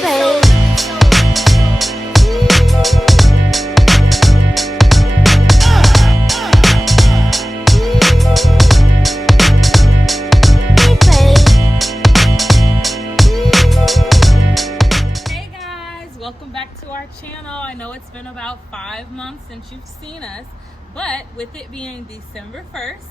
Welcome back to our channel. I know it's been about 5 months since you've seen us, but with it being December 1st,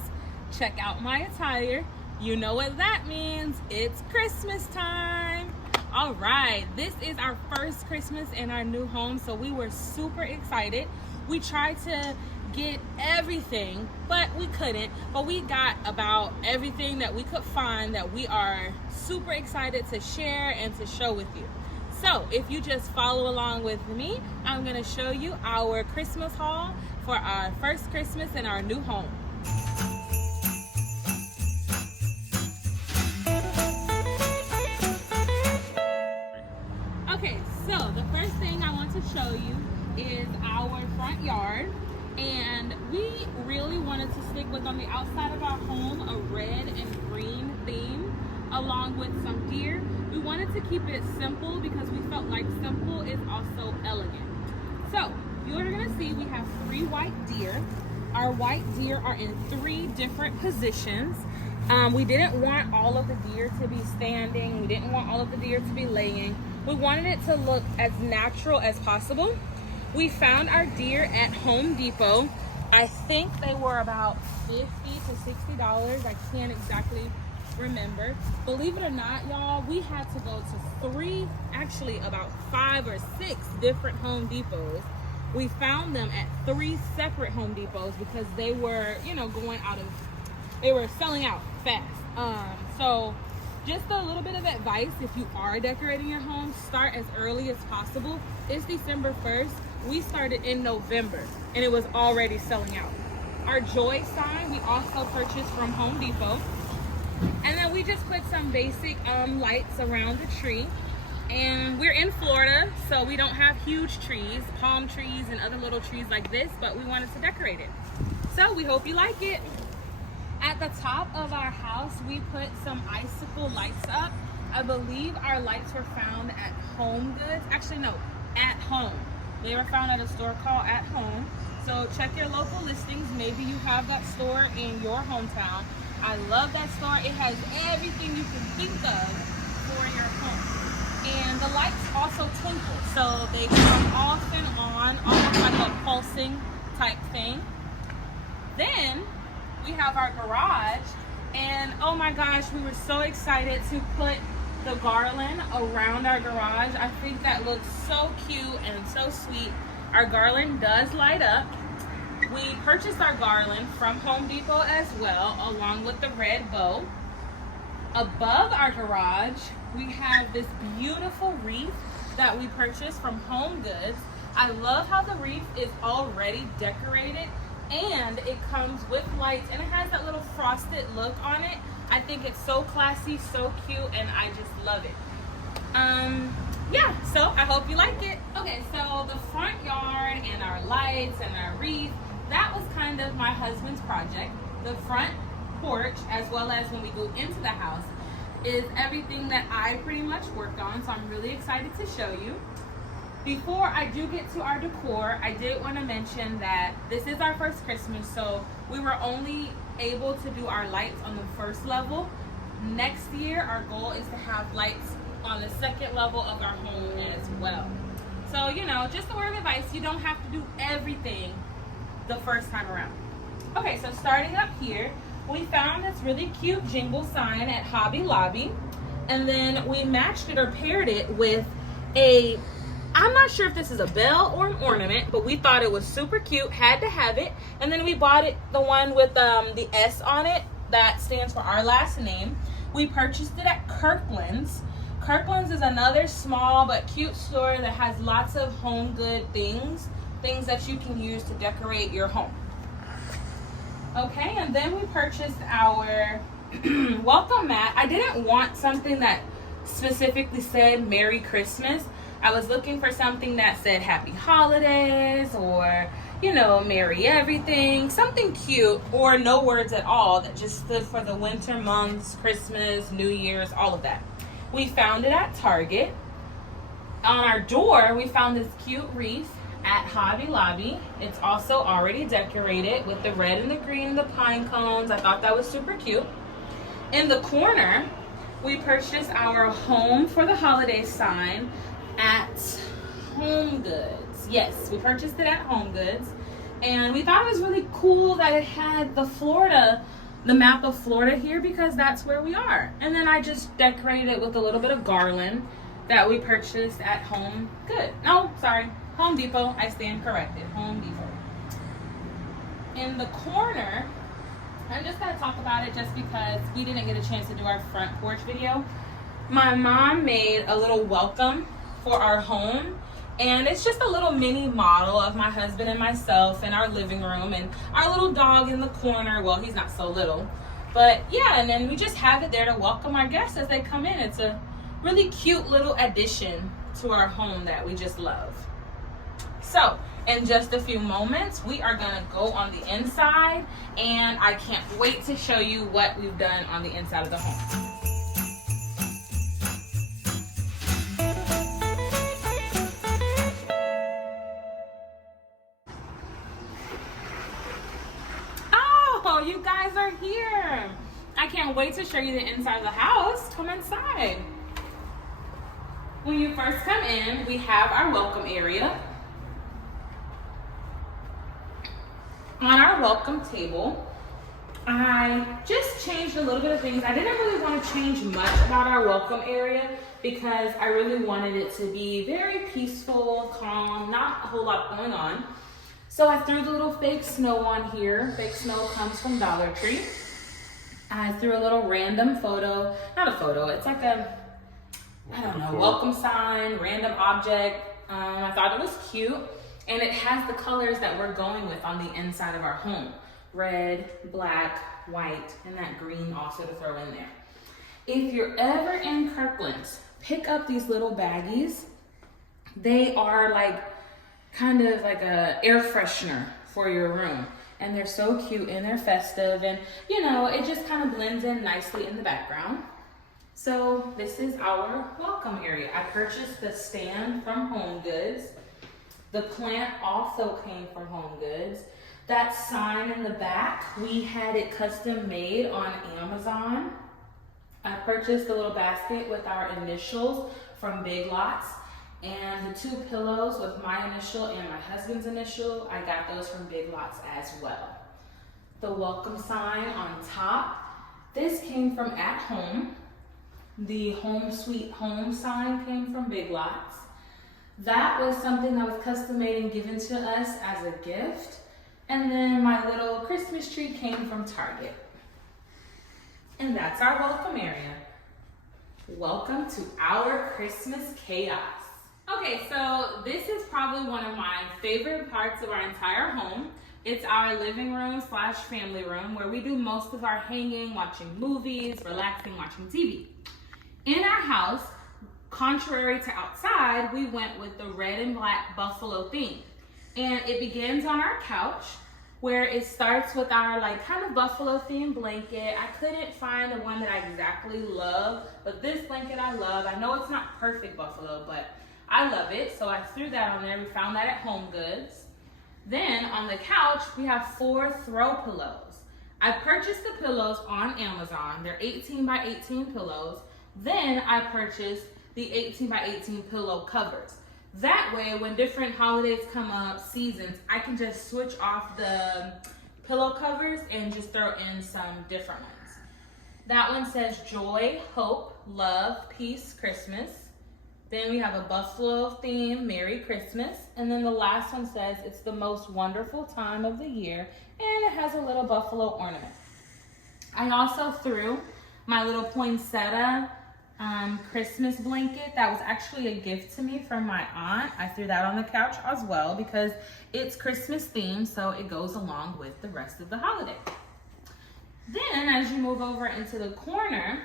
check out my attire. You know what that means. It's Christmas time. All right, this is our first Christmas in our new home, so we were super excited. We tried to get everything, but we couldn't. But we got about everything that we could find that we are super excited to share and to show with you. So if you just follow along with me, I'm going to show you our Christmas haul for our first Christmas in our new home. Okay, so the first thing I want to show you is our front yard. And we really wanted to stick with, on the outside of our home, a red and green theme along with some deer. We wanted to keep it simple because we felt like simple is also elegant. So you're gonna see we have 3 white deer. Our white deer are in 3 different positions. We didn't want all of the deer to be standing. We didn't want all of the deer to be laying. We wanted it to look as natural as possible. We found our deer at Home Depot. I think they were about $50 to $60. I can't exactly remember. Believe it or not, y'all, we had to go to 3, actually about 5 or 6 different Home Depots. We found them at 3 separate Home Depots because they were, they were selling out fast. So just a little bit of advice: if you are decorating your home, start as early as possible. It's December 1st. We started in November and it was already selling out. Our joy sign we also purchased from Home Depot. And then we just put some basic lights around the tree. And we're in Florida, so we don't have huge trees, palm trees and other little trees like this, but we wanted to decorate it. So we hope you like it. At the top of our house, we put some icicle lights up. I believe our lights were found at Home Goods. Actually, no, At Home. They were found at a store called At Home. So check your local listings. Maybe you have that store in your hometown. I love that store. It has everything you can think of for your home. And the lights also twinkle, so they come off and on, almost like a pulsing type thing. Then we have our garage, and oh my gosh, we were so excited to put the garland around our garage. I think that looks so cute and so sweet. Our garland does light up. We purchased our garland from Home Depot as well, along with the red bow. Above our garage, we have this beautiful wreath that we purchased from Home Goods. I love how the wreath is already decorated and it comes with lights and it has that little frosted look on it. I think it's so classy, so cute, and I just love it. Yeah, so I hope you like it. Okay, so the front yard and our lights and our wreath, that was kind of my husband's project. The front porch, as well as when we go into the house, is everything that I pretty much worked on, so I'm really excited to show you. Before I do get to our decor, I did want to mention that this is our first Christmas, so we were only able to do our lights on the first level. Next year, our goal is to have lights on the second level of our home as well. So, just a word of advice, you don't have to do everything the first time around. Okay, so starting up here, we found this really cute jingle sign at Hobby Lobby, and then we matched it or paired it with I'm not sure if this is a bell or an ornament, but we thought it was super cute, had to have it. And then we bought it, the one with the S on it, that stands for our last name. We purchased it at Kirkland's. Kirkland's is another small but cute store that has lots of home good things that you can use to decorate your home. Okay, and then we purchased our welcome mat. I didn't want something that specifically said Merry Christmas. I was looking for something that said Happy Holidays or, Merry Everything, something cute, or no words at all that just stood for the winter months, Christmas, New Year's, all of that. We found it at Target. On our door, we found this cute wreath at Hobby Lobby. It's also already decorated with the red and the green and the pine cones. I thought that was super cute. In the corner, we purchased our home for the holiday sign at Home Goods. Yes, we purchased it at Home Goods. And we thought it was really cool that it had the map of Florida here, because that's where we are. And then I just decorated it with a little bit of garland that we purchased at Home Depot. I stand corrected. Home Depot. In the corner, I'm just going to talk about it just because we didn't get a chance to do our front porch video. My mom made a little welcome for our home, and it's just a little mini model of my husband and myself in our living room, and our little dog in the corner. Well, he's not so little, but yeah, and then we just have it there to welcome our guests as they come in. It's a really cute little addition to our home that we just love. So in just a few moments, we are gonna go on the inside, and I can't wait to show you what we've done on the inside of the home. Oh, you guys are here. I can't wait to show you the inside of the house. Come inside. When you first come in, we have our welcome area. On our welcome table, I just changed a little bit of things. I didn't really want to change much about our welcome area because I really wanted it to be very peaceful, calm, not a whole lot going on. So I threw the little fake snow on here. Fake snow comes from Dollar Tree. I threw a little random photo, not a photo, it's like a, I don't know, welcome sign, random object. I thought it was cute. And it has the colors that we're going with on the inside of our home. Red, black, white, and that green also to throw in there. If you're ever in Kirkland, pick up these little baggies. They are like kind of like a air freshener for your room. And they're so cute and they're festive, and you know, it just kind of blends in nicely in the background. So this is our welcome area. I purchased the stand from Home Goods. The plant also came from Home Goods. That sign in the back, we had it custom made on Amazon. I purchased a little basket with our initials from Big Lots, and the 2 pillows with my initial and my husband's initial, I got those from Big Lots as well. The welcome sign on top, this came from At Home. The Home Sweet Home sign came from Big Lots. That was something that was custom made and given to us as a gift. And then my little Christmas tree came from Target. And that's our welcome area. Welcome to our Christmas chaos. Okay, so this is probably one of my favorite parts of our entire home. It's our living room / family room where we do most of our hanging, watching movies, relaxing, watching TV. In our house, contrary to outside, we went with the red and black buffalo theme. And it begins on our couch, where it starts with our like kind of buffalo themed blanket. I couldn't find the one that I exactly love, but this blanket I love. I know it's not perfect buffalo, but I love it, so I threw that on there. We found that at Home Goods. Then on the couch, we have 4 throw pillows. I purchased the pillows on Amazon. They're 18 by 18 pillows. Then I purchased the 18 by 18 pillow covers. That way, when different holidays come up, seasons, I can just switch off the pillow covers and just throw in some different ones. That one says joy, hope, love, peace, Christmas. Then we have a buffalo theme, Merry Christmas. And then the last one says it's the most wonderful time of the year, and it has a little buffalo ornament. I also threw my little poinsettia Christmas blanket that was actually a gift to me from my aunt. I threw that on the couch as well because it's Christmas themed, so it goes along with the rest of the holiday. Then as you move over into the corner,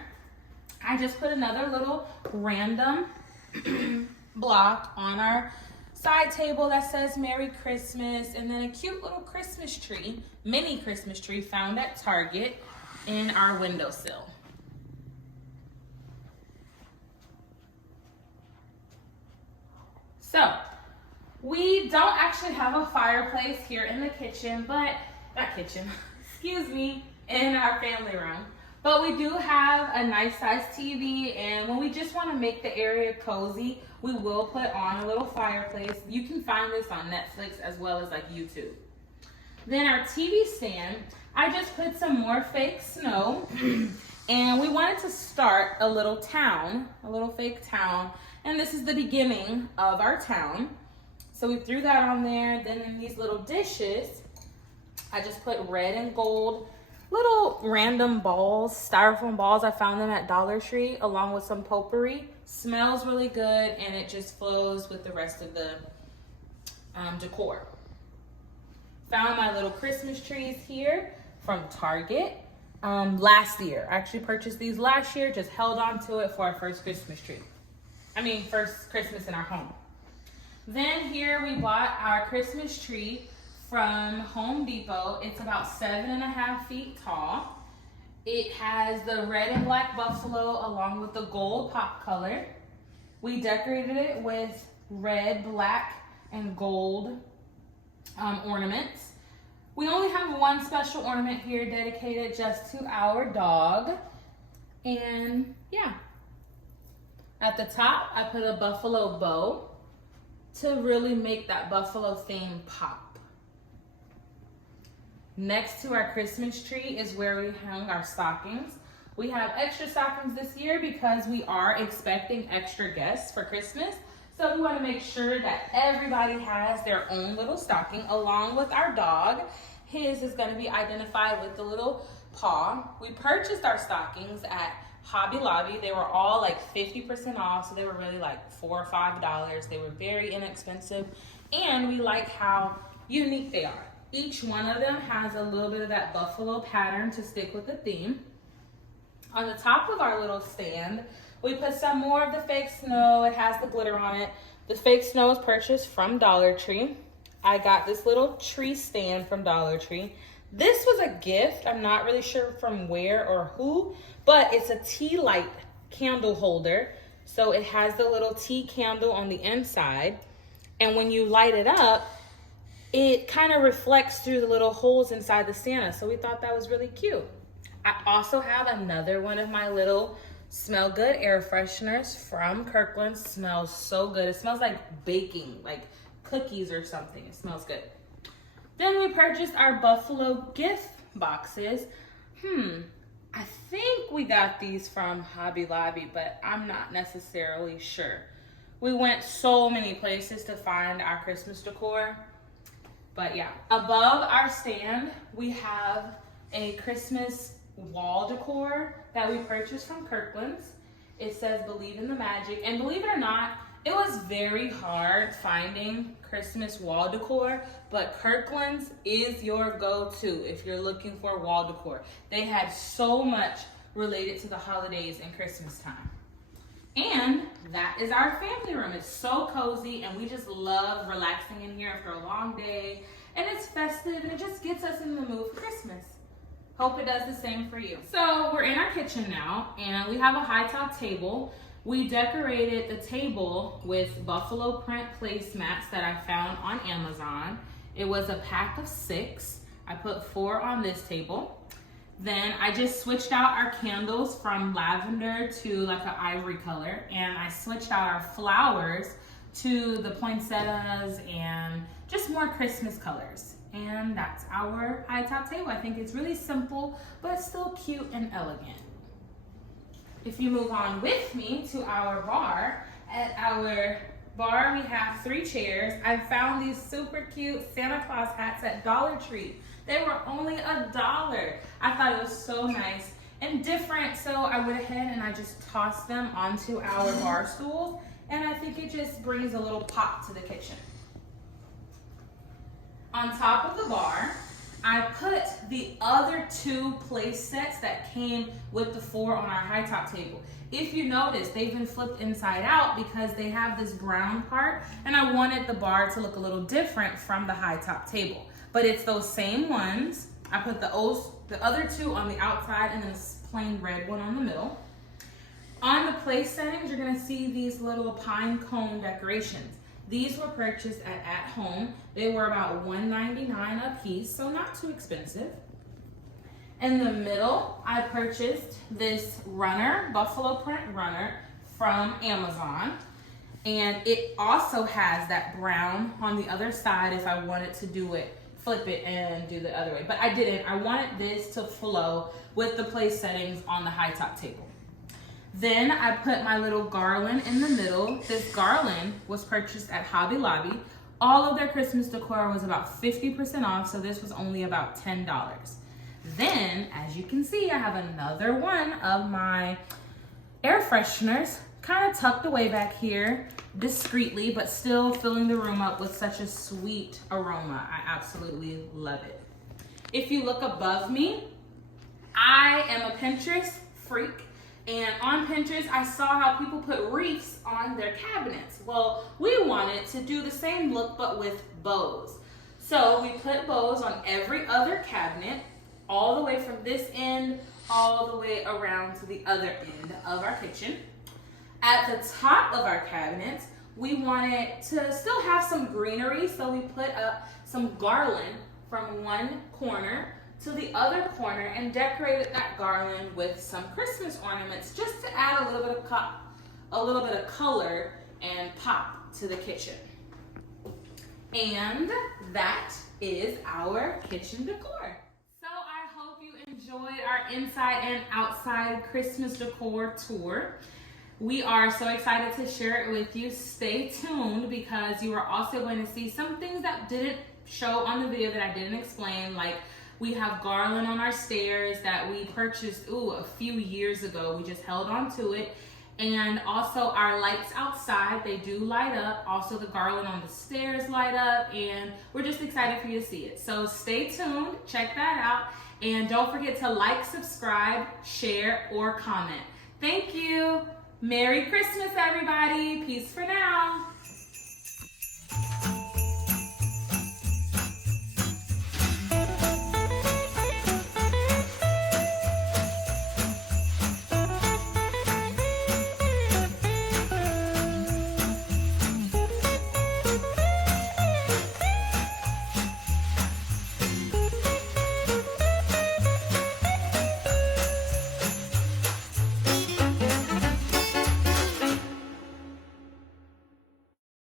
I just put another little random block on our side table that says Merry Christmas, and then a cute little Christmas tree, mini Christmas tree found at Target in our windowsill. So we don't actually have a fireplace here in the kitchen, but not kitchen, excuse me, in our family room. But we do have a nice size TV, and when we just want to make the area cozy, we will put on a little fireplace. You can find this on Netflix as well as like YouTube. Then our TV stand, I just put some more fake snow, and we wanted to start a little town, a little fake town, and this is the beginning of our town. So we threw that on there. Then in these little dishes, I just put red and gold little random balls, styrofoam balls. I found them at Dollar Tree along with some potpourri. Smells really good, and it just flows with the rest of the decor. Found my little Christmas trees here from Target last year. I actually purchased these last year, just held on to it for our first Christmas in our home. Then here we bought our Christmas tree from Home Depot. It's about 7.5 feet tall. It has the red and black buffalo along with the gold pop color. We decorated it with red, black, and gold ornaments. We only have one special ornament here dedicated just to our dog. And yeah, at the top, I put a buffalo bow to really make that buffalo theme pop. Next to our Christmas tree is where we hung our stockings. We have extra stockings this year because we are expecting extra guests for Christmas. So we want to make sure that everybody has their own little stocking along with our dog. His is going to be identified with the little paw. We purchased our stockings at Hobby Lobby. They were all like 50% off, so they were really like $4 or $5. They were very inexpensive, and we like how unique they are. Each one of them has a little bit of that buffalo pattern to stick with the theme. On the top of our little stand, we put some more of the fake snow. It has the glitter on it. The fake snow is purchased from Dollar Tree. I got this little tree stand from Dollar Tree. This was a gift. I'm not really sure from where or who, but it's a tea light candle holder. So it has the little tea candle on the inside. And when you light it up, it kind of reflects through the little holes inside the Santa. So we thought that was really cute. I also have another one of my little Smell Good air fresheners from Kirkland. Smells so good. It smells like baking, like cookies or something. It smells good. Then we purchased our buffalo gift boxes. I think we got these from Hobby Lobby, but I'm not necessarily sure. We went so many places to find our Christmas decor. But yeah, above our stand, we have a Christmas wall decor that we purchased from Kirkland's. It says Believe in the Magic, and believe it or not, it was very hard finding Christmas wall decor, but Kirkland's is your go-to if you're looking for wall decor. They had so much related to the holidays and Christmas time. And that is our family room. It's so cozy, and we just love relaxing in here after a long day, and it's festive, and it just gets us in the mood for Christmas. Hope it does the same for you. So we're in our kitchen now, and we have a high top table. We decorated the table with buffalo print placemats that I found on Amazon. It was a pack of 6. I put 4 on this table. Then I just switched out our candles from lavender to like an ivory color, and I switched out our flowers to the poinsettias and just more Christmas colors. And that's our high top table. I think it's really simple, but still cute and elegant. If you move on with me to our bar, at our bar we have 3 chairs. I found these super cute Santa Claus hats at Dollar Tree. They were only $1. I thought it was so nice and different, so I went ahead and I just tossed them onto our bar stools, and I think it just brings a little pop to the kitchen. On top of the bar, I put the other 2 place sets that came with the 4 on our high top table. If you notice, they've been flipped inside out because they have this brown part, and I wanted the bar to look a little different from the high top table. But it's those same ones. I put the other 2 on the outside and this plain red one on the middle. On the place settings, you're gonna see these little pine cone decorations. These were purchased at Home. They were about $1.99 a piece, so not too expensive. In the middle, I purchased this runner, buffalo print runner from Amazon. And it also has that brown on the other side if I wanted to do it, flip it and do the other way. But I didn't. I wanted this to flow with the place settings on the high top table. Then I put my little garland in the middle. This garland was purchased at Hobby Lobby. All of their Christmas decor was about 50% off, so this was only about $10. Then, as you can see, I have another one of my air fresheners, kind of tucked away back here, discreetly, but still filling the room up with such a sweet aroma. I absolutely love it. If you look above me, I am a Pinterest freak. And on Pinterest, I saw how people put wreaths on their cabinets. Well, we wanted to do the same look, but with bows. So we put bows on every other cabinet, all the way from this end, all the way around to the other end of our kitchen. At the top of our cabinets, we wanted to still have some greenery, so we put up some garland from one corner to the other corner and decorated that garland with some Christmas ornaments just to add a little bit of color and pop to the kitchen. And that is our kitchen decor. So I hope you enjoyed our inside and outside Christmas decor tour. We are so excited to share it with you. Stay tuned because you are also going to see some things that didn't show on the video that I didn't explain, like we have garland on our stairs that we purchased a few years ago. We just held on to it. And also our lights outside, they do light up. Also the garland on the stairs light up, and we're just excited for you to see it. So stay tuned, check that out, and don't forget to like, subscribe, share, or comment. Thank you. Merry Christmas, everybody. Peace for now.